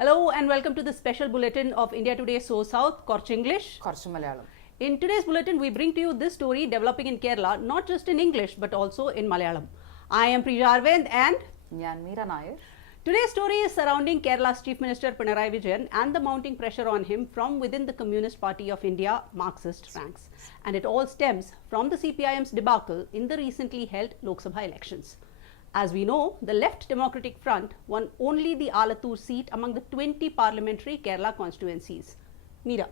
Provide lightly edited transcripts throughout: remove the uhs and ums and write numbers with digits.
Hello and welcome to the special bulletin of India Today SoSouth, Korch English, Korch Malayalam. In today's bulletin, we bring to you this story developing in Kerala, not just in English but also in Malayalam. I am Priya Arvind and today's story is surrounding Kerala's Chief Minister Pinarayi Vijayan and the mounting pressure on him from within the Communist Party of India Marxist ranks. And it all stems from the CPIM's debacle in the recently held Lok Sabha elections. As we know, the Left Democratic Front won only the Alathur seat among the 20 parliamentary Kerala constituencies. Meera.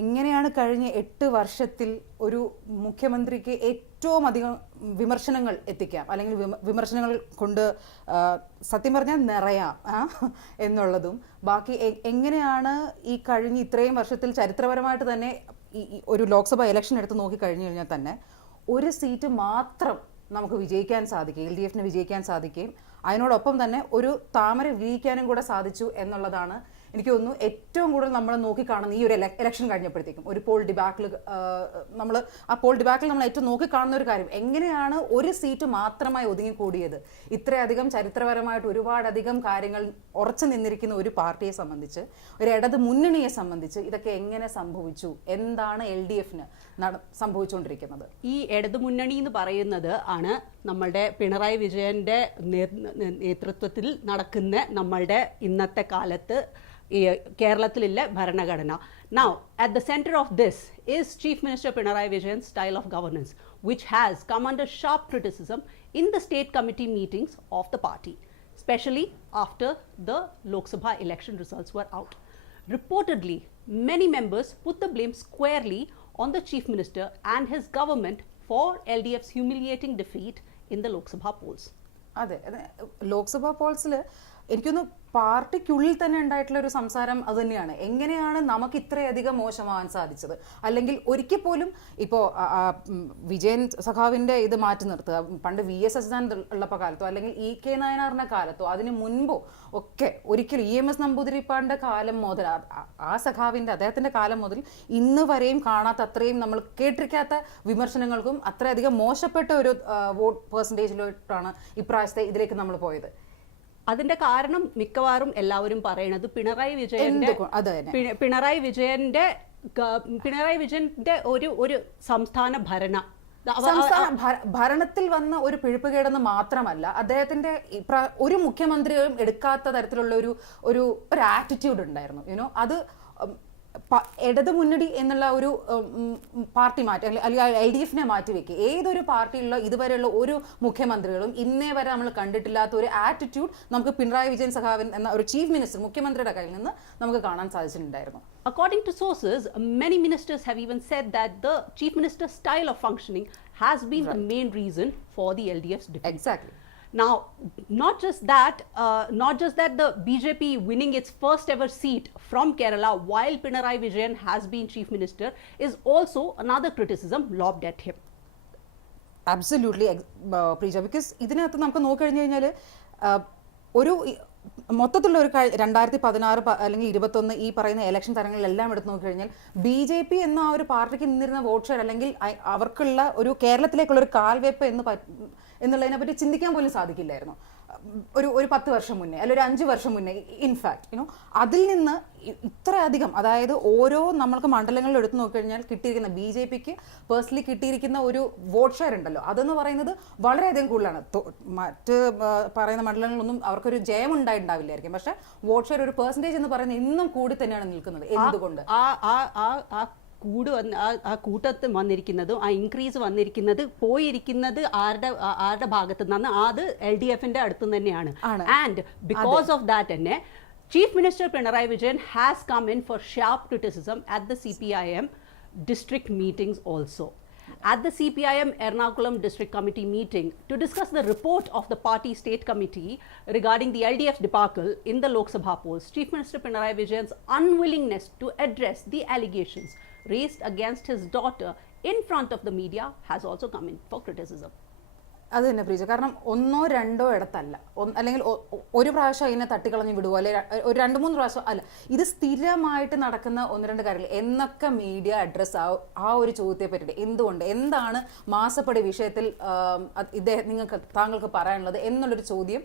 എങ്ങനെയാണ് കഴിഞ്ഞ 8 വർഷത്തിൽ ഒരു മുഖ്യമന്ത്രിക്ക് ഏറ്റവും അധികം വിമർശനങ്ങൾ എത്തിക്കാം അല്ലെങ്കിൽ വിമർശനങ്ങൾ കൊണ്ട് സത്യം പറഞ്ഞാൽ നിറയാം എന്നുള്ളതും ബാക്കി എങ്ങനെയാണ് ഈ കഴിഞ്ഞ ഇത്രയും വർഷത്തിൽ ചരിത്രപരമായിട്ട് തന്നെ ഒരു ലോക്സഭ ഇലക്ഷൻ എടുത്ത് നോക്കി കഴിഞ്ഞു കഴിഞ്ഞാൽ തന്നെ ഒരു സീറ്റ് മാത്രം നമുക്ക് വിജയിക്കാൻ സാധിക്കും, LDFന് വിജയിക്കാൻ സാധിക്കുകയും അതിനോടൊപ്പം തന്നെ ഒരു താമര വിരിയിക്കാനും കൂടെ സാധിച്ചു എന്നുള്ളതാണ് എനിക്ക് തോന്നുന്നു ഏറ്റവും കൂടുതൽ നമ്മൾ നോക്കിക്കാണുന്ന ഈ ഒരു ഇലക്ഷൻ കഴിഞ്ഞപ്പോഴത്തേക്കും ഒരു പോൾ ഡിബാക്കിൾ നമ്മൾ ഏറ്റവും നോക്കിക്കാണുന്ന ഒരു കാര്യം എങ്ങനെയാണ് ഒരു സീറ്റ് മാത്രമായി ഒതുങ്ങിക്കൂടിയത്. ഇത്രയധികം ചരിത്രപരമായിട്ട് ഒരുപാടധികം കാര്യങ്ങൾ ഉറച്ചു നിന്നിരിക്കുന്ന ഒരു പാർട്ടിയെ സംബന്ധിച്ച്, ഒരു ഇടത് മുന്നണിയെ സംബന്ധിച്ച് ഇതൊക്കെ എങ്ങനെ സംഭവിച്ചു, എന്താണ് LDFന് സംഭവിച്ചുകൊണ്ടിരിക്കുന്നത്. ഈ ഇടതു മുന്നണി എന്ന് പറയുന്നത് ആണ് നമ്മളുടെ പിണറായി വിജയന്റെ നേതൃത്വത്തിൽ നടക്കുന്ന നമ്മളുടെ ഇന്നത്തെ കാലത്ത് കേരളത്തിലുള്ള ഭരണഘടന. Now, at the center of this is Chief Minister Pinarayi Vijayan's style of governance, which has come under sharp criticism in the state committee meetings of the party, especially after the Lok Sabha election results were out. Reportedly, many members put the blame squarely on the Chief Minister and his government for LDF's humiliating defeat in the Lok Sabha polls. അതെ, ലോക്സഭാ പോൾസിൽ എനിക്കൊന്ന് പാർട്ടിക്കുള്ളിൽ തന്നെ ഉണ്ടായിട്ടുള്ള ഒരു സംസാരം അത് തന്നെയാണ്. എങ്ങനെയാണ് നമുക്ക് ഇത്രയധികം മോശമാവാൻ സാധിച്ചത്, അല്ലെങ്കിൽ പോലും ഇപ്പോൾ വിജയൻ സഖാവിൻ്റെ ഇത് മാറ്റി നിർത്തുക, പണ്ട് VS അച്യുതാനന്ദൻ ഉള്ളപ്പോൾ കാലത്തോ അല്ലെങ്കിൽ EK നായനാറിൻ്റെ കാലത്തോ അതിന് മുൻപോ ഒക്കെ ഒരിക്കലും EMS നമ്പൂതിരിപ്പാടിൻ്റെ കാലം മുതൽ ആ സഖാവിൻ്റെ അദ്ദേഹത്തിൻ്റെ കാലം മുതൽ ഇന്ന് വരെയും കാണാത്ത അത്രയും നമ്മൾ കേട്ടിരിക്കാത്ത വിമർശനങ്ങൾക്കും അത്രയധികം മോശപ്പെട്ട ഒരു വോട്ട് പെർസെൻറ്റേജിലോട്ടാണ് ഇപ്രാവശ്യത്തെ ഇതിലേക്ക് നമ്മൾ പോയത്. അതിന്റെ കാരണം മിക്കവാറും എല്ലാവരും പറയുന്നത് പിണറായി വിജയന്റെ ഒരു സംസ്ഥാന ഭരണത്തിൽ വന്ന ഒരു പിഴപ്പുകേടെന്ന് മാത്രമല്ല, അദ്ദേഹത്തിന്റെ ഒരു മുഖ്യമന്ത്രിയും എടുക്കാത്ത തരത്തിലുള്ള ഒരു ആറ്റിറ്റ്യൂഡ് ഉണ്ടായിരുന്നു. യുനോ അത് ഇടത് മുന്നണി എന്നുള്ള ഒരു പാർട്ടി മാറ്റി അല്ലെങ്കിൽ LDFനെ മാറ്റി വെക്കുക. ഏതൊരു പാർട്ടിയിലുള്ള ഇതുവരെയുള്ള ഒരു മുഖ്യമന്ത്രികളും ഇന്നേ വരെ നമ്മൾ കണ്ടിട്ടില്ലാത്ത ഒരു ആറ്റിറ്റ്യൂഡ് നമുക്ക് പിണറായി വിജയൻ സഖാവിൻ എന്ന ഒരു ചീഫ് മിനിസ്റ്റർ മുഖ്യമന്ത്രിയുടെ കയ്യിൽ നിന്ന് നമുക്ക് കാണാൻ സാധിച്ചിട്ടുണ്ടായിരുന്നു. According to sources, many ministers have even said that the chief minister's style of functioning has been the main reason for the LDF's defeat. Exactly. Now, not just that the BJP winning its first ever seat from Kerala while Pinarayi Vijayan has been chief minister is also another criticism lobbed at him. Absolutely, Priya, because ഇതിനകത്ത് നമുക്ക് നോക്കിക്കഴിഞ്ഞു കഴിഞ്ഞാൽ ഒരു മൊത്തത്തിലുള്ള ഒരു 2016 അല്ലെങ്കിൽ 2021 ഈ പറയുന്ന election തരങ്ങളിലെല്ലാം എടുത്ത് നോക്കിക്കഴിഞ്ഞാൽ BJP എന്ന ആ ഒരു പാർട്ടിക്ക് നിന്നിരുന്ന വോട്ട് ഷെയർ അല്ലെങ്കിൽ അവർക്കുള്ള ഒരു കേരളത്തിലേക്കുള്ള ഒരു കാൽവെപ്പ് എന്നുള്ളതിനെ പറ്റി ചിന്തിക്കാൻ പോലും സാധിക്കില്ലായിരുന്നു ഒരു 10 വർഷം മുന്നേ അല്ലെങ്കിൽ ഒരു 5 വർഷം മുന്നേ. ഇൻഫാക്ട് അതിൽ നിന്ന് ഇത്രയധികം, അതായത് ഓരോ നമ്മൾക്ക് മണ്ഡലങ്ങളിൽ എടുത്തു നോക്കിക്കഴിഞ്ഞാൽ കിട്ടിയിരിക്കുന്ന BJPക്ക് പേഴ്സണലി കിട്ടിയിരിക്കുന്ന ഒരു വോട്ട് ഷെയർ ഉണ്ടല്ലോ, അതെന്ന് പറയുന്നത് വളരെയധികം കൂടുതലാണ്. മറ്റ് പറയുന്ന മണ്ഡലങ്ങളിലൊന്നും അവർക്കൊരു ജയം ഉണ്ടായിട്ടുണ്ടാവില്ലായിരിക്കും, പക്ഷെ വോട്ട് ഷെയർ ഒരു പെർസെൻറ്റേജ് എന്ന് പറയുന്നത് ഇന്നും കൂടി തന്നെയാണ് നിൽക്കുന്നത്. എന്തുകൊണ്ട് ആ കൂട്ടത്തിൽ വന്നിരിക്കുന്നതും ആ ഇൻക്രീസ് വന്നിരിക്കുന്നത് പോയിരിക്കുന്നത് ആരുടെ ഭാഗത്ത് നിന്നാണ്? അത് LDFന്റെ അടുത്ത് തന്നെയാണ്. ആൻഡ് ബിക്കോസ് ഓഫ് ദാറ്റ് തന്നെ Chief Minister Pinarayi Vijayan has come in for sharp criticism at the CPIM district meetings also. At the CPIM Ernakulam District Committee meeting to discuss the report of the party state committee regarding the LDF debacle in the Lok Sabha polls, Chief Minister Pinarayi Vijayan's unwillingness to address the allegations raised against his daughter in front of the media has also come in for criticism. അത് തന്നെ പ്രീജ, കാരണം ഒന്നോ രണ്ടോ ഇടത്തല്ല, അല്ലെങ്കിൽ ഒരു പ്രാവശ്യം അതിനെ തട്ടിക്കളഞ്ഞ് വിടുവോ, അല്ലെ ഒരു 2-3 പ്രാവശ്യം അല്ല, ഇത് സ്ഥിരമായിട്ട് നടക്കുന്ന 1-2 കാര്യങ്ങൾ എന്നൊക്കെ മീഡിയ അഡ്രസ് ആ ഒരു ചോദ്യത്തെ പറ്റിയിട്ട് എന്താണ് മാസപ്പടി വിഷയത്തിൽ താങ്കൾക്ക് പറയാനുള്ളത് എന്നുള്ളൊരു ചോദ്യം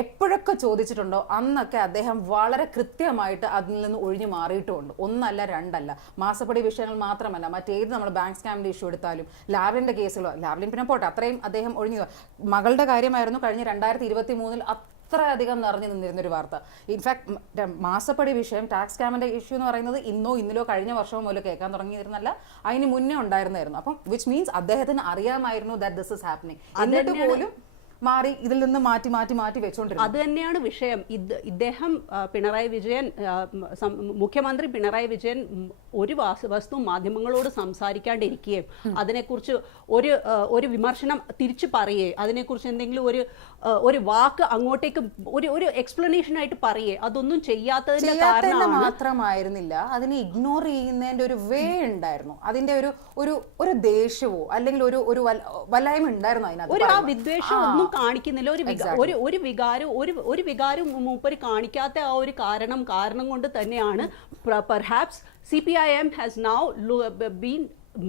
എപ്പോഴൊക്കെ ചോദിച്ചിട്ടുണ്ടോ അന്നൊക്കെ അദ്ദേഹം വളരെ കൃത്യമായിട്ട് അതിൽ നിന്ന് ഒഴിഞ്ഞു മാറിയിട്ടുമുണ്ട്. ഒന്നല്ല രണ്ടല്ല, മാസപ്പടി വിഷയങ്ങൾ മാത്രമല്ല, മറ്റേത് നമ്മൾ ബാങ്ക് സ്കാമിന്റെ ഇഷ്യൂ എടുത്താലും, ലാവ്ലിന്റെ കേസുകളോ, ലാവ്ലിൻ പിന്നെ പോട്ടെ അത്രയും അദ്ദേഹം ഒഴിഞ്ഞു. മകളുടെ കാര്യമായിരുന്നു കഴിഞ്ഞ 2023 അത്രയധികം നിറഞ്ഞു നിന്നിരുന്നൊരു വാർത്ത. ഇൻഫാക്ട് മാസപ്പടി വിഷയം, ടാക്സ് സ്കാമിന്റെ ഇഷ്യൂ എന്ന് പറയുന്നത് ഇന്നോ കഴിഞ്ഞ വർഷമോ മുതൽ കേൾക്കാൻ തുടങ്ങിയിരുന്നല്ല, അതിന് മുന്നേ ഉണ്ടായിരുന്നായിരുന്നു. അപ്പം വിച്ച് മീൻസ് അദ്ദേഹത്തിന് അറിയാമായിരുന്നു ദാറ്റ് ദിസ് ഇസ് ഹാപ്പനിങ്. എന്നിട്ട് പോലും മാറി ഇതിൽ നിന്ന് മാറ്റി വെച്ചോണ്ടിരുന്നു. അത് തന്നെയാണ് വിഷയം. ഇദ്ദേഹം പിണറായി വിജയൻ, മുഖ്യമന്ത്രി പിണറായി വിജയൻ ഒരു വസ്തു മാധ്യമങ്ങളോട് സംസാരിക്കാണ്ടിരിക്കുകയും അതിനെക്കുറിച്ച് ഒരു വിമർശനം തിരിച്ചു പറയേ, അതിനെക്കുറിച്ച് എന്തെങ്കിലും ഒരു വാക്ക് അങ്ങോട്ടേക്ക് ഒരു എക്സ്പ്ലനേഷൻ ആയിട്ട് പറയേ, അതൊന്നും ചെയ്യാത്തതിന്റെ കാരണം മാത്രമായിരുന്നില്ല, അതിനെ ഇഗ്നോർ ചെയ്യുന്നതിന്റെ ഒരു വേ ഉണ്ടായിരുന്നു. അതിന്റെ ഒരു ദേഷ്യമോ അല്ലെങ്കിൽ ഒരു വല്ലായ്മ ഉണ്ടായിരുന്നു അതിനകത്ത്. ഒരു ആ വിദ്വേഷം ഒന്നും കാണിക്കുന്നില്ല. ഒരു വികാരം മൂപ്പര് കാണിക്കാത്ത ആ ഒരു കാരണം കൊണ്ട് തന്നെയാണ് perhaps CPIM has now been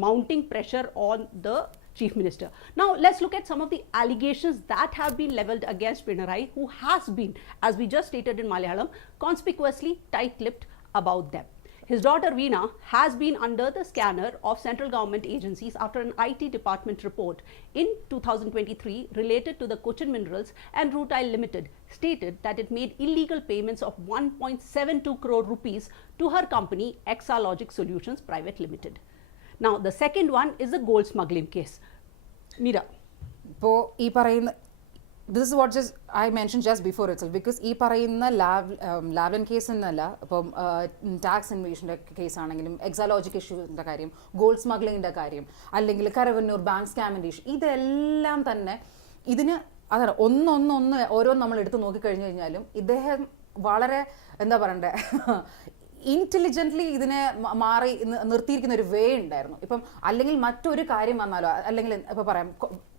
mounting pressure on the Chief Minister. Now let's look at some of the allegations that have been leveled against Pinarayi, who has been, as we just stated in Malayalam, conspicuously tight-lipped about them. His daughter Veena has been under the scanner of central government agencies after an IT department report in 2023 related to the Cochin Minerals and Rutile Limited stated that it made illegal payments of 1.72 crore rupees to her company Exalogic Solutions Private Limited. Now the second one is the gold smuggling case. Meera, ഇപ്പോൾ ഈ പറയുന്ന this is what just I mentioned just before itself, because ഈ പറയുന്ന Lavalin case എന്നല്ല, ഇപ്പം tax ഇൻവേഷൻ്റെ case ആണെങ്കിലും, എക്സാലോജിക് ഇഷ്യൂസിൻ്റെ കാര്യം, gold സ്മഗ്ലിങ്ങിൻ്റെ കാര്യം, അല്ലെങ്കിൽ കരവന്നൂർ ബാങ്ക് സ്കാമിൻ്റെ ഇഷ്യൂ, ഇതെല്ലാം തന്നെ ഇതിന് അതാണ് ഒന്ന് ഓരോന്ന് നമ്മൾ എടുത്ത് നോക്കിക്കഴിഞ്ഞു കഴിഞ്ഞാലും ഇദ്ദേഹം വളരെ എന്താ പറയണ്ടേ ഇൻ്റലിജൻ്റ്ലി ഇതിനെ മാറി നിർത്തിയിരിക്കുന്ന ഒരു വേ ഉണ്ടായിരുന്നു. ഇപ്പം അല്ലെങ്കിൽ മറ്റൊരു കാര്യം വന്നാലോ, അല്ലെങ്കിൽ ഇപ്പോൾ പറയാം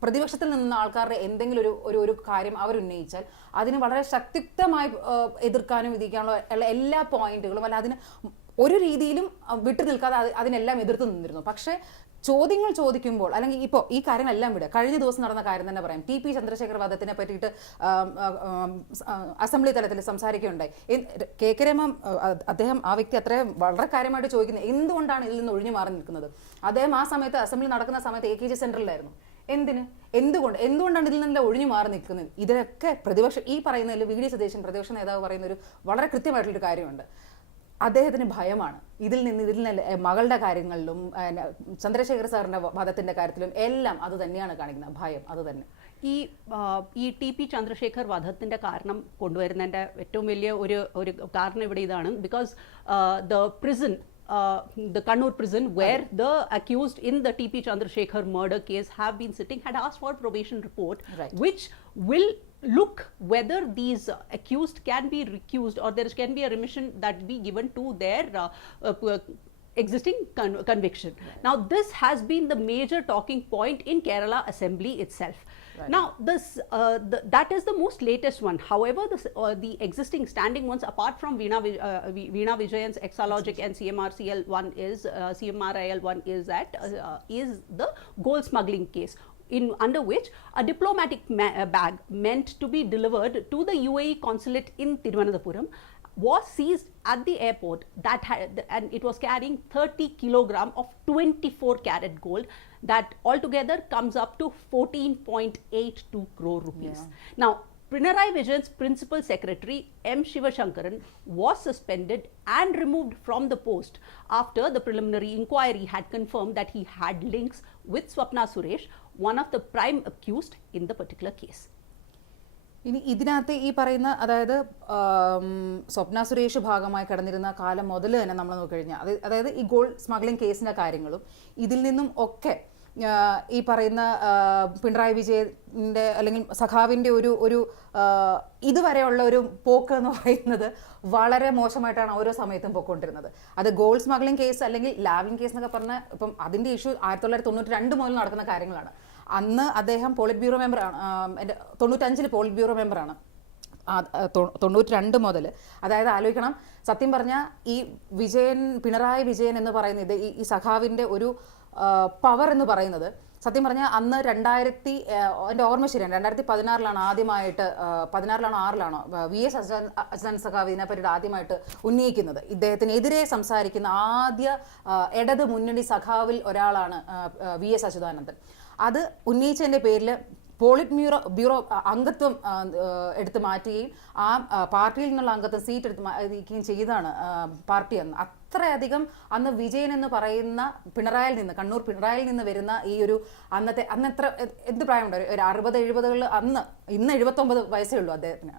പ്രതിപക്ഷത്തിൽ നിന്ന ആൾക്കാരുടെ എന്തെങ്കിലും ഒരു കാര്യം അവരുന്നയിച്ചാൽ അതിന് വളരെ ശക്തിയുക്തമായി എതിർക്കാനും വിധിക്കാനുള്ള എല്ലാ പോയിന്റുകളും അല്ല, അതിന് ഒരു രീതിയിലും വിട്ടു നിൽക്കാതെ അതിനെല്ലാം എതിർത്ത് നിന്നിരുന്നു. പക്ഷേ ചോദ്യങ്ങൾ ചോദിക്കുമ്പോൾ, അല്ലെങ്കിൽ ഇപ്പോൾ ഈ കാര്യങ്ങളെല്ലാം വിടുക, കഴിഞ്ഞ ദിവസം നടന്ന കാര്യം തന്നെ പറയാം. TP ചന്ദ്രശേഖർ വധത്തിനെ പറ്റിയിട്ട് അസംബ്ലി തലത്തിൽ സംസാരിക്കുകയുണ്ടായി. KK രമ അദ്ദേഹം ആ വ്യക്തി അത്രയും വളരെ കാര്യമായിട്ട് ചോദിക്കുന്നത് എന്തുകൊണ്ടാണ് ഇതിൽ നിന്ന് ഒഴിഞ്ഞു മാറി നിൽക്കുന്നത്. അദ്ദേഹം ആ സമയത്ത് അസംബ്ലി നടക്കുന്ന സമയത്ത് AKG സെൻറ്ററിലായിരുന്നു. എന്തുകൊണ്ടാണ് ഇതിൽ നിന്ന് ഒഴിഞ്ഞു മാറി നിൽക്കുന്നത്? ഇതിലൊക്കെ പ്രതിപക്ഷം ഈ പറയുന്നതിൽ VD സതീശൻ പ്രതിപക്ഷ നേതാവ് പറയുന്ന ഒരു വളരെ കൃത്യമായിട്ടുള്ളൊരു കാര്യമുണ്ട്. അദ്ദേഹത്തിന് ഭയമാണ് ഇതിൽ നിന്ന് മകളുടെ കാര്യങ്ങളിലും ചന്ദ്രശേഖർ സാറിന്റെ വധത്തിന്റെ കാര്യത്തിലും എല്ലാം അത് തന്നെയാണ് കാണിക്കുന്നത്, ഭയം. അത് തന്നെ ഈ TP ചന്ദ്രശേഖർ വധത്തിന്റെ കാരണം കൊണ്ടുവരുന്നതിന്റെ ഏറ്റവും വലിയ ഒരു കാരണം ഇവിടെ ഇതാണ്. Because the Kannur prison where the accused in the TP Chandrasekhar murder case have been sitting had asked for probation report, which will look whether these accused can be recused or there can be a remission that be given to their existing conviction. Now this has been the major talking point in Kerala Assembly itself. Now that is the most latest one. However, the existing standing ones apart from Veena Vijayan's exalogic and CMRCL1 is CMRIL1 is the gold smuggling case, under which a diplomatic bag meant to be delivered to the UAE consulate in Thiruvananthapuram was seized at the airport and it was carrying 30 kilogram of 24 carat gold that altogether comes up to 14.82 crore rupees. Now Pinarayi Vijayan's principal secretary M. Shivashankaran was suspended and removed from the post after the preliminary inquiry had confirmed that he had links with Swapna Suresh, one of the prime accused in the particular case. ഇനി ഇതിനകത്ത് ഈ പറയുന്ന, അതായത് സ്വപ്ന സുരേഷ് ഭാഗമായി കടന്നിരുന്ന കാലം മുതൽ തന്നെ നമ്മൾ നോക്കിക്കഴിഞ്ഞാൽ അതായത് ഈ ഗോൾഡ് സ്മഗ്ലിംഗ് കേസിൻ്റെ കാര്യങ്ങളും ഇതിൽ നിന്നും ഒക്കെ ഈ പറയുന്ന പിണറായി വിജയൻ്റെ അല്ലെങ്കിൽ സഖാവിൻ്റെ ഒരു ഇതുവരെയുള്ള ഒരു പോക്ക് എന്ന് പറയുന്നത് വളരെ മോശമായിട്ടാണ് ഓരോ സമയത്തും പോയിക്കൊണ്ടിരുന്നത്. അത് ഗോൾഡ് സ്മഗ്ലിംഗ് കേസ് അല്ലെങ്കിൽ ലാവ്ലിൻ കേസ് എന്നൊക്കെ പറഞ്ഞാൽ ഇപ്പം അതിൻ്റെ ഇഷ്യൂ 1992 മുതൽ നടക്കുന്ന കാര്യങ്ങളാണ്. അന്ന് അദ്ദേഹം പോളിറ്റ് ബ്യൂറോ മെമ്പറാണ്, 95 പോളിറ്റ് ബ്യൂറോ മെമ്പറാണ്. 92 മുതൽ, അതായത് ആലോചിക്കണം, സത്യം പറഞ്ഞാൽ ഈ പിണറായി വിജയൻ എന്ന് പറയുന്നത് ഈ സഖാവിൻ്റെ ഒരു പവർ എന്ന് പറയുന്നത് സത്യം പറഞ്ഞാൽ അന്ന് എൻ്റെ ഓർമ്മ ശരിയാണ് 2016 ആദ്യമായിട്ട് 16 VS അച്യുതാനന്ദ സഖാവ് ഇതിനെപ്പറ്റി ആദ്യമായിട്ട് ഉന്നയിക്കുന്നത്. ഇദ്ദേഹത്തിനെതിരെ സംസാരിക്കുന്ന ആദ്യ ഇടത് മുന്നണി സഖാവിൽ ഒരാളാണ് VS അച്യുതാനന്ദൻ. അത് ഉന്നയിച്ചതിൻ്റെ പേരിൽ പോളിറ്റ് ബ്യൂറോ അംഗത്വം എടുത്ത് മാറ്റുകയും ആ പാർട്ടിയിൽ നിന്നുള്ള അംഗത്വം സീറ്റ് എടുത്ത് മാറ്റുകയും ചെയ്താണ് പാർട്ടി എന്ന്. അത്രയധികം അന്ന് വിജയൻ എന്ന് പറയുന്ന കണ്ണൂർ പിണറായിൽ നിന്ന് വരുന്ന ഈ ഒരു അന്നെത്ര എന്ത് പ്രായമുണ്ട്, ഒരു 60-70 ഇന്ന് 79 വയസ്സേ ഉള്ളൂ അദ്ദേഹത്തിന്,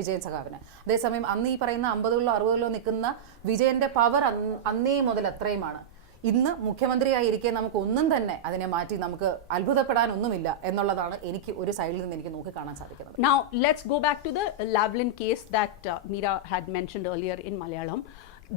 വിജയൻ സഖാവിന്. അതേസമയം അന്ന് ഈ പറയുന്ന 50-60 നിൽക്കുന്ന വിജയന്റെ പവർ അന്നേ മുതൽ അത്രയുമാണ്. ഇന്ന് മുഖ്യമന്ത്രിയായിരിക്കെ നമുക്ക് ഒന്നും തന്നെ അതിനെ മാറ്റി നമുക്ക് അത്ഭുതപ്പെടാനൊന്നുമില്ല എന്നുള്ളതാണ് എനിക്ക് ഒരു സൈഡിൽ നിന്ന് എനിക്ക് നോക്കി കാണാൻ സാധിക്കുന്നത്. Now let's go back to the Lavlin case that Meera had mentioned earlier in Malayalam.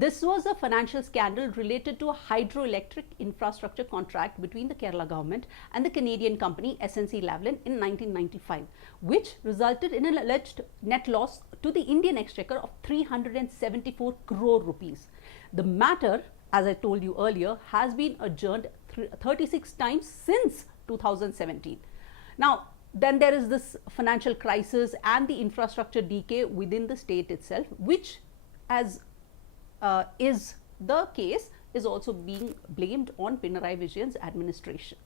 This was a financial scandal related to a hydroelectric infrastructure contract between the Kerala government and the Canadian company SNC Lavlin in 1995, which resulted in an alleged net loss to the Indian exchequer of 374 crore rupees. The matter, as I told you earlier, has been adjourned 36 times since 2017. Now, then there is this financial crisis and the infrastructure decay within the state itself, which, as is the case, is also being blamed on Pinarayi Vijayan's administration.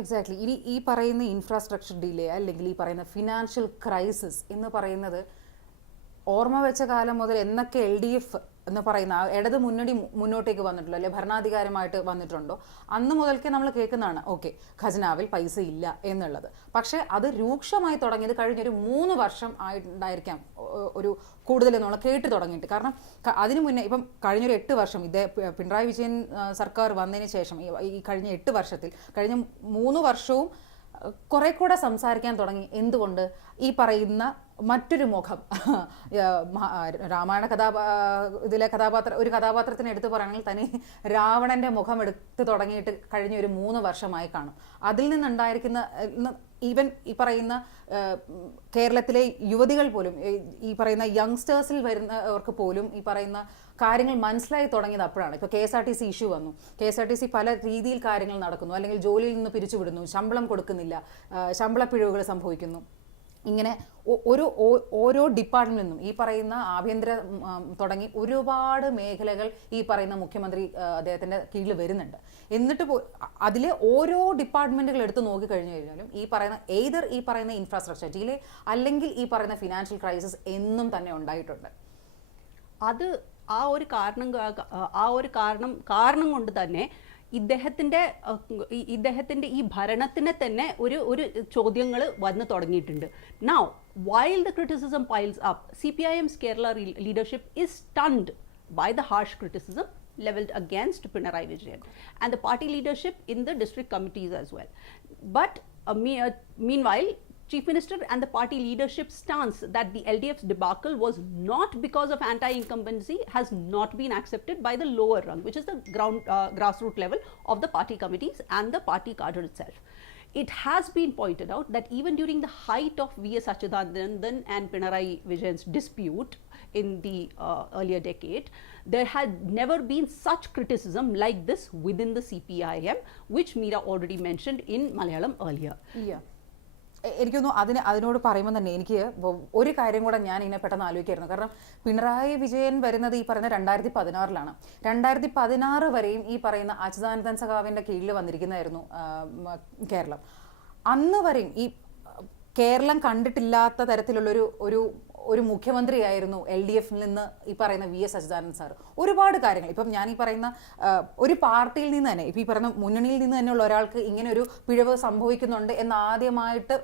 Exactly. ഇനി ഈ പറയുന്ന infrastructure delay അല്ലെങ്കിൽ ഈ പറയുന്ന financial crisis എന്ന് പറയുന്നത് ഓർമ്മ വെച്ച കാലം മുതൽ എന്നൊക്കെ LDF എന്ന് പറയുന്ന ഇടത് മുന്നണി മുന്നോട്ടേക്ക് വന്നിട്ടുള്ളൂ, അല്ലെ ഭരണാധികാരമായിട്ട് വന്നിട്ടുണ്ടോ അന്ന് മുതൽക്കേ നമ്മൾ കേൾക്കുന്നതാണ് ഓക്കെ ഖജനാവിൽ പൈസ ഇല്ല എന്നുള്ളത്. പക്ഷേ അത് രൂക്ഷമായി തുടങ്ങിയത് കഴിഞ്ഞൊരു 3 വർഷം ആയിട്ടുണ്ടായിരിക്കാം ഒരു കൂടുതൽ നമ്മൾ കേട്ട് തുടങ്ങിയിട്ട്. കാരണം അതിനു മുന്നേ ഇപ്പം കഴിഞ്ഞൊരു 8 വർഷം പിണറായി വിജയൻ സർക്കാർ വന്നതിന് ശേഷം ഈ കഴിഞ്ഞ 8 വർഷത്തിൽ കഴിഞ്ഞ 3 വർഷവും കുറെ കൂടെ സംസാരിക്കാൻ തുടങ്ങി. എന്തുകൊണ്ട്? ഈ പറയുന്ന മറ്റൊരു മുഖം രാമായണ ഇതിലെ ഒരു കഥാപാത്രത്തിന് എടുത്തു പറയുകയാണെങ്കിൽ തന്നെ രാവണന്റെ മുഖം എടുത്ത് തുടങ്ങിയിട്ട് കഴിഞ്ഞ ഒരു 3 വർഷമായി കാണും. അതിൽ നിന്നുണ്ടായിരിക്കുന്ന ഈവൻ ഈ പറയുന്ന കേരളത്തിലെ യുവതികൾ പോലും ഈ പറയുന്ന യങ്സ്റ്റേഴ്സിൽ വരുന്നവർക്ക് പോലും ഈ പറയുന്ന കാര്യങ്ങൾ മനസ്സിലായി തുടങ്ങിയത് അപ്പോഴാണ്. ഇപ്പോൾ KSRTC ഇഷ്യൂ വന്നു. KSRTC പല രീതിയിൽ കാര്യങ്ങൾ നടക്കുന്നു, അല്ലെങ്കിൽ ജോലിയിൽ നിന്ന് പിരിച്ചുവിടുന്നു, ശമ്പളം കൊടുക്കുന്നില്ല, ശമ്പള പിഴവുകൾ സംഭവിക്കുന്നു. ഇങ്ങനെ ഓരോ ഡിപ്പാർട്ട്മെന്റിൽ നിന്നും ഈ പറയുന്ന ആഭ്യന്തര തുടങ്ങി ഒരുപാട് മേഖലകൾ ഈ പറയുന്ന മുഖ്യമന്ത്രി അദ്ദേഹത്തിന്റെ കീഴിൽ വരുന്നുണ്ട്. എന്നിട്ട് അതിലെ ഓരോ ഡിപ്പാർട്ട്മെന്റുകൾ എടുത്ത് നോക്കിക്കഴിഞ്ഞു കഴിഞ്ഞാലും ഈ പറയുന്ന ഈ പറയുന്ന ഇൻഫ്രാസ്ട്രക്ചർ ഡിലേ അല്ലെങ്കിൽ ഈ പറയുന്ന ഫിനാൻഷ്യൽ ക്രൈസിസ് എന്നും തന്നെ ഉണ്ടായിട്ടുണ്ട്. അത് ആ ഒരു കാരണം കൊണ്ട് തന്നെ ഇദ്ദേഹത്തിന്റെ ഈ ഭരണത്തിനെ തന്നെ ഒരു ചോദ്യങ്ങൾ വന്നു തുടങ്ങിയിട്ടുണ്ട്. Now, while the criticism piles up, CPIM's Kerala leadership is stunned by the harsh criticism leveled against Pinarayi Vijayan and the party leadership in the district committees as well. But meanwhile, Chief Minister and the party leadership stance that the LDF's debacle was not because of anti-incumbency has not been accepted by the lower rung, which is the grassroots level of the party committees and the party cadre itself. It has been pointed out that even during the height of VS Achuthanandan and Pinarayi Vijayan's dispute in the earlier decade, there had never been such criticism like this within the CPIM, which Meera already mentioned in Malayalam earlier. Yeah. എനിക്കൊന്നു അതിനോട് പറയുമ്പോൾ തന്നെ എനിക്ക് ഒരു കാര്യം കൂടെ ഞാൻ ഇതിനെ പെട്ടെന്ന് ആലോചിക്കായിരുന്നു. കാരണം പിണറായി വിജയൻ വരുന്നത് ഈ പറയുന്ന 2016 2016 വരെയും ഈ പറയുന്ന അച്യുതാനന്ദൻ സഖാവിന്റെ കീഴിൽ വന്നിരിക്കുന്നതായിരുന്നു കേരളം. അന്ന് വരെയും ഈ കേരളം കണ്ടിട്ടില്ലാത്ത തരത്തിലുള്ളൊരു ഒരു മുഖ്യമന്ത്രിയായിരുന്നു LDFിൽ നിന്ന് ഈ പറയുന്ന VS അച്യുതാനന്ദൻ സാർ. ഒരുപാട് കാര്യങ്ങൾ ഇപ്പം ഞാൻ ഈ പറയുന്ന ഒരു പാർട്ടിയിൽ നിന്ന് തന്നെ ഇപ്പം ഈ പറയുന്ന മുന്നണിയിൽ നിന്ന് തന്നെയുള്ള ഒരാൾക്ക് ഇങ്ങനെ ഒരു പിഴവ് സംഭവിക്കുന്നുണ്ട് എന്ന് ആദ്യമായിട്ട്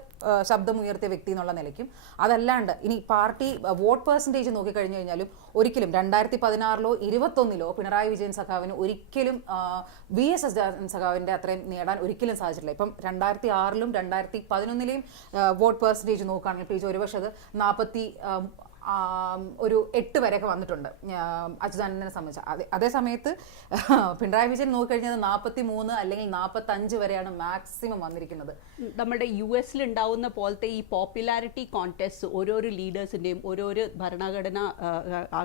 ശബ്ദമുയർത്തിയ വ്യക്തി എന്നുള്ള നിലയ്ക്കും, അതല്ലാണ്ട് ഇനി പാർട്ടി വോട്ട് പെർസെൻറ്റേജ് നോക്കിക്കഴിഞ്ഞു കഴിഞ്ഞാലും ഒരിക്കലും 2016 21 പിണറായി വിജയൻ സഖാവിന് ഒരിക്കലും VS അച്യുതാനന്ദൻ സഖാവിൻ്റെ അത്രയും നേടാൻ ഒരിക്കലും സാധിച്ചിട്ടില്ല. ഇപ്പം 2006 2011 വോട്ട് പെർസെൻറ്റേജ് നോക്കുകയാണെങ്കിൽ പ്ലീസ് ഒരുപക്ഷെ അത് ഒരു 8 വരെയൊക്കെ വന്നിട്ടുണ്ട് അച്യുതാനന്ദനെ സംബന്ധിച്ച്. അതേ സമയത്ത് പിണറായി വിജയൻ നോക്കിക്കഴിഞ്ഞാൽ 43 അല്ലെങ്കിൽ 45 വരെയാണ് മാക്സിമം വന്നിരിക്കുന്നത്. നമ്മുടെ US ഉണ്ടാവുന്ന പോലത്തെ ഈ പോപ്പുലാരിറ്റി കോൺടെസ്റ്റ് ഓരോരോ ലീഡേഴ്സിൻ്റെയും ഓരോരോ ഭരണഘടനാ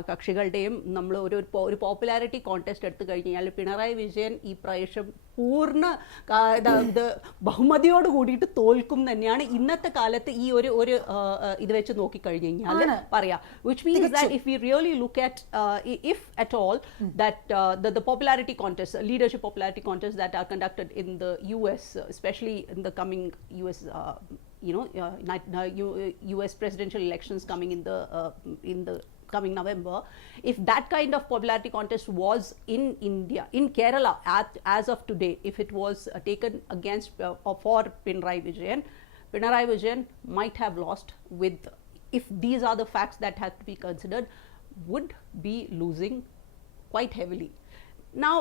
കക്ഷികളുടെയും നമ്മൾ ഒരു പോപ്പുലാരിറ്റി കോൺടെസ്റ്റ് എടുത്തു കഴിഞ്ഞാൽ പിണറായി വിജയൻ ഈ പ്രാവശ്യം പൂർണ്ണ ബഹുമതിയോട് കൂടിയിട്ട് തോൽക്കും തന്നെയാണ് ഇന്നത്തെ കാലത്ത് ഈ ഒരു ഇത് വെച്ച് നോക്കിക്കഴിഞ്ഞു കഴിഞ്ഞാൽ പറയാം. Which means that if we really look at if at all that the popularity contest, leadership popularity contests that are conducted in the US, especially in the coming US US presidential elections coming in the coming November, if that kind of popularity contest was in India, in Kerala as of today, if it was taken against for Pinarayi Vijayan might have lost with, if these are the facts that have to be considered, would be losing quite heavily. Now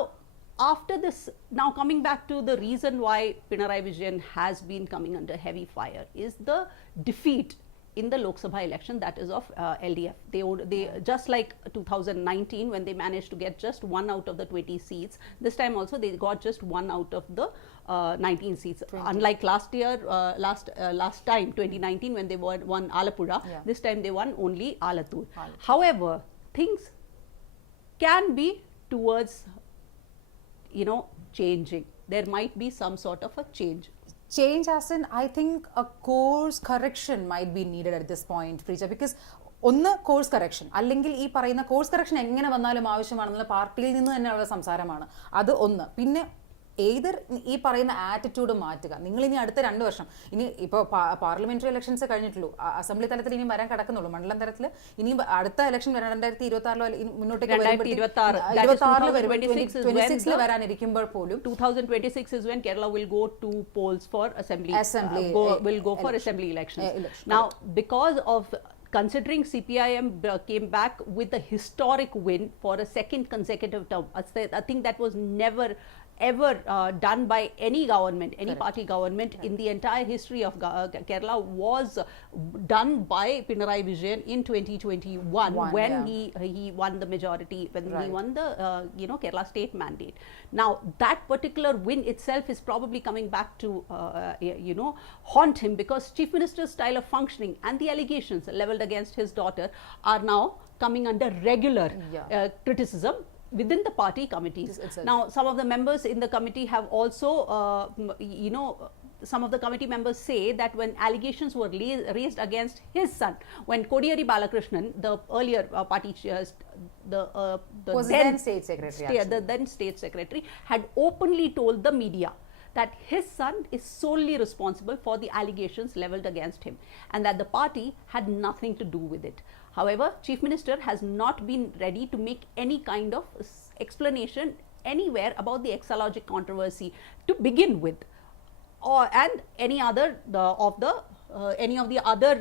after this, now coming back to the reason why Pinarayi Vijayan has been coming under heavy fire is the defeat in the Lok Sabha election, that is of LDF. They just like 2019 when they managed to get just 1 out of the 20 seats, this time also they got just 1 out of the 19 seats. 20. Unlike last year, last time 2019 when they won Alapura, this time they won only Alathur. However, things can be towards changing. There might be some sort of a change. Change as in, I think a course correction might be needed at this point, Preecha, because ഒന്ന് course correction, അല്ലെങ്കിൽ ഈ പറയുന്ന course correction എങ്ങനെ വന്നാലും ആവശ്യമാണെന്നുള്ള പാർട്ടിയിൽ നിന്ന് തന്നെയുള്ള സംസാരമാണ്. അത് ഒന്ന്. പിന്നെ ഏതർ ഈ പറയുന്ന ആറ്റിറ്റ്യൂഡ് മാറ്റുക. നിങ്ങൾ ഇനി അടുത്ത 2 വർഷം, ഇനി ഇപ്പോൾ പാർലമെന്ററി ഇലക്ഷൻസ് കഴിഞ്ഞിട്ടുള്ളൂ, അസംബ്ലി തലത്തിൽ ഇനിയും വരാൻ കിടക്കുന്നുള്ളൂ, മണ്ഡലം തലത്തിൽ ഇനിയും അടുത്ത ഇലക്ഷൻ 2026 മുന്നോട്ടേക്ക് 2026 വരാനിരിക്കുമ്പോൾ പോലും 2026 is when Kerala will go to polls for assembly will go for assembly elections. Now because of considering CPIM came back with a historic win for a second consecutive term, I think that was never ever done by any government, any party government in the entire history of Kerala, was done by Pinarayi Vijayan in 2021 when he won the majority, when he won the Kerala state mandate. Now that particular win itself is probably coming back to haunt him, because Chief Minister's style of functioning and the allegations leveled against his daughter are now coming under regular criticism within the party committees. Now some of the members in the committee have also some of the committee members say that when allegations were raised against his son, when Kodiyari Balakrishnan, the earlier party the then state secretary, the then state secretary, had openly told the media that his son is solely responsible for the allegations leveled against him and that the party had nothing to do with it. However, Chief Minister has not been ready to make any kind of explanation anywhere about the exalogic controversy to begin with, and any other any of the other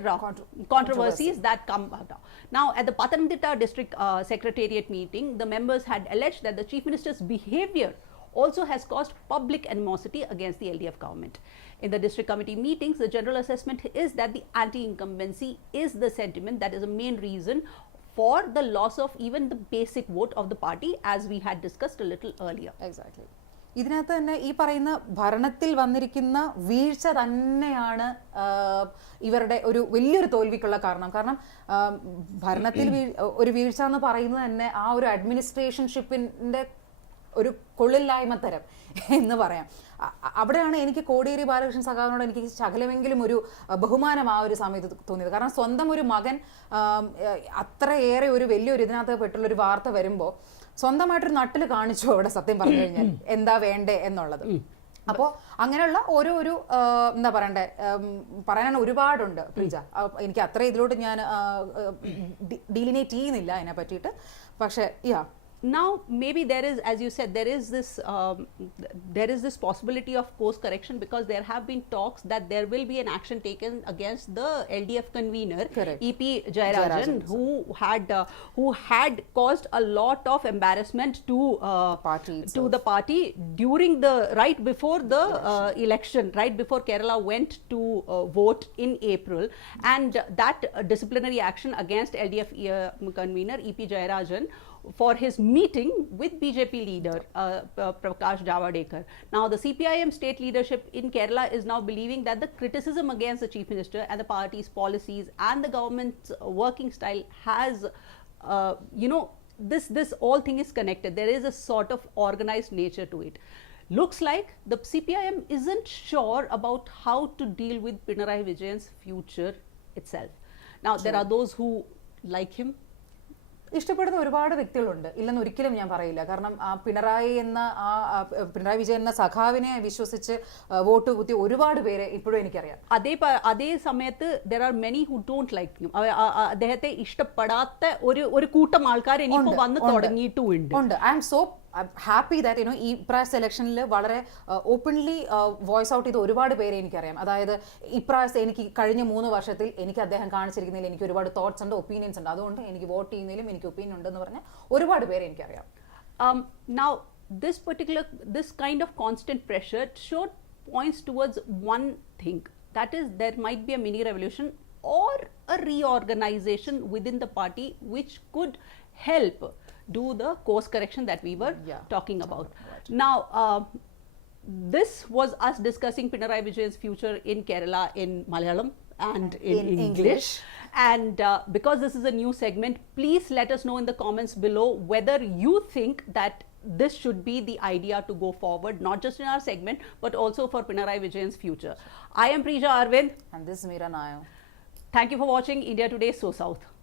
controversies that come out. Now at the Pathanamthitta district secretariat meeting, the members had alleged that the Chief Minister's behavior also has caused public animosity against the LDF government. In the district committee meetings, the general assessment is that the anti-incumbency is the sentiment that is a main reason for the loss of even the basic vote of the party, as we had discussed a little earlier. Exactly. ഇതിനകത്ത് തന്നെ ഈ പറയുന്ന ഭരണത്തിൽ വന്നിരിക്കുന്ന വീഴ്ച തന്നെയാണ് ഇവരുടെ ഒരു വലിയൊരു തോൽവിക്കുള്ള കാരണം. കാരണം ഭരണത്തിൽ ഒരു വീഴ്ച എന്ന് പറയുന്നത് തന്നെ ആ ഒരു അഡ്മിനിസ്ട്രേഷൻഷിപ്പിന്റെ ഒരു കൊള്ളില്ലായ്മ തരം എന്ന് പറയാം. അവിടെയാണ് എനിക്ക് കോടിയേരി ബാലകൃഷ്ണൻ സഖാവിനോട് എനിക്ക് ശകലമെങ്കിലും ഒരു ബഹുമാനം ആ ഒരു സമയത്ത് തോന്നിയത്. കാരണം സ്വന്തം ഒരു മകൻ അത്രയേറെ ഒരു വലിയൊരു ഇതിനകത്ത് പെട്ടുള്ളൊരു വാർത്ത വരുമ്പോൾ സ്വന്തമായിട്ടൊരു നട്ടിൽ കാണിച്ചു അവിടെ, സത്യം പറഞ്ഞു കഴിഞ്ഞാൽ എന്താ വേണ്ടേ എന്നുള്ളത്. അപ്പോൾ അങ്ങനെയുള്ള ഒരു എന്താ പറയണ്ടേ, പറയാൻ ഒരുപാടുണ്ട് പ്രീജ. എനിക്ക് അത്ര ഇതിലോട്ട് ഞാൻ ഡീലിനേറ്റ് ചെയ്യുന്നില്ല അതിനെ പറ്റിയിട്ട്. പക്ഷെ now maybe there is, as you said, there is this possibility of course correction, because there have been talks that there will be an action taken against the LDF convener, Correct. EP Jayarajan, who had caused a lot of embarrassment to the party during the right before the election, right before Kerala went to vote in April, and that disciplinary action against LDF convener EP Jayarajan for his meeting with BJP leader Prakash Javadekar. Now the CPIM state leadership in Kerala is now believing that the criticism against the chief minister and the party's policies and the government's working style has this all thing is connected. There is a sort of organized nature to it. Looks like the CPIM isn't sure about how to deal with Pinarayi Vijayan's future itself. Now there are those who like him. ഇഷ്ടപ്പെടുന്ന ഒരുപാട് വ്യക്തികളുണ്ട്, ഇല്ലെന്ന് ഒരിക്കലും ഞാൻ പറയില്ല. കാരണം പിണറായി വിജയൻ എന്ന സഖാവിനെ വിശ്വസിച്ച് vote കുത്തി ഒരുപാട് പേരെ ഇപ്പോഴും എനിക്കറിയാം. അതേ സമയത്ത് there are many who don't like him. അദ്ദേഹത്തെ ഇഷ്ടപ്പെടാത്ത ഒരു കൂട്ടം ആൾക്കാർ ഇനിയിപ്പോൾ വന്ന് തുടങ്ങിയിട്ടുമുണ്ട്. I am so happy that ഈ പ്രാവശ്യത്തെ ഇലക്ഷനിൽ വളരെ ഓപ്പൺലി വോയിസ് ഔട്ട് ചെയ്ത ഒരുപാട് പേരെ എനിക്കറിയാം. അതായത് ഇപ്രാവശ്യത്തെ എനിക്ക് കഴിഞ്ഞ 3 വർഷത്തിൽ എനിക്ക് അദ്ദേഹം കാണിച്ചിരിക്കുന്നതിൽ എനിക്ക് ഒരുപാട് തോട്ട്സ് ഉണ്ട്, ഒപ്പീനിയൻസ് ഉണ്ട്, അതുകൊണ്ട് എനിക്ക് വോട്ട് ചെയ്യുന്നതിലും എനിക്ക് ഒപ്പീനിയൻ ഉണ്ടെന്ന് പറഞ്ഞ ഒരുപാട് പേരെ എനിക്കറിയാം. Now this kind of constant pressure points towards one thing, that is there might be a mini revolution or a reorganization within the party which could help do the course correction that we were talking about. Now this was us discussing Pinarayi Vijayan's future in Kerala in Malayalam and in English. And because this is a new segment, please let us know in the comments below whether you think that this should be the idea to go forward, not just in our segment but also for Pinarayi Vijayan's future. I am Preeja Arvind and this is Meera Nair. Thank you for watching India Today SoSouth.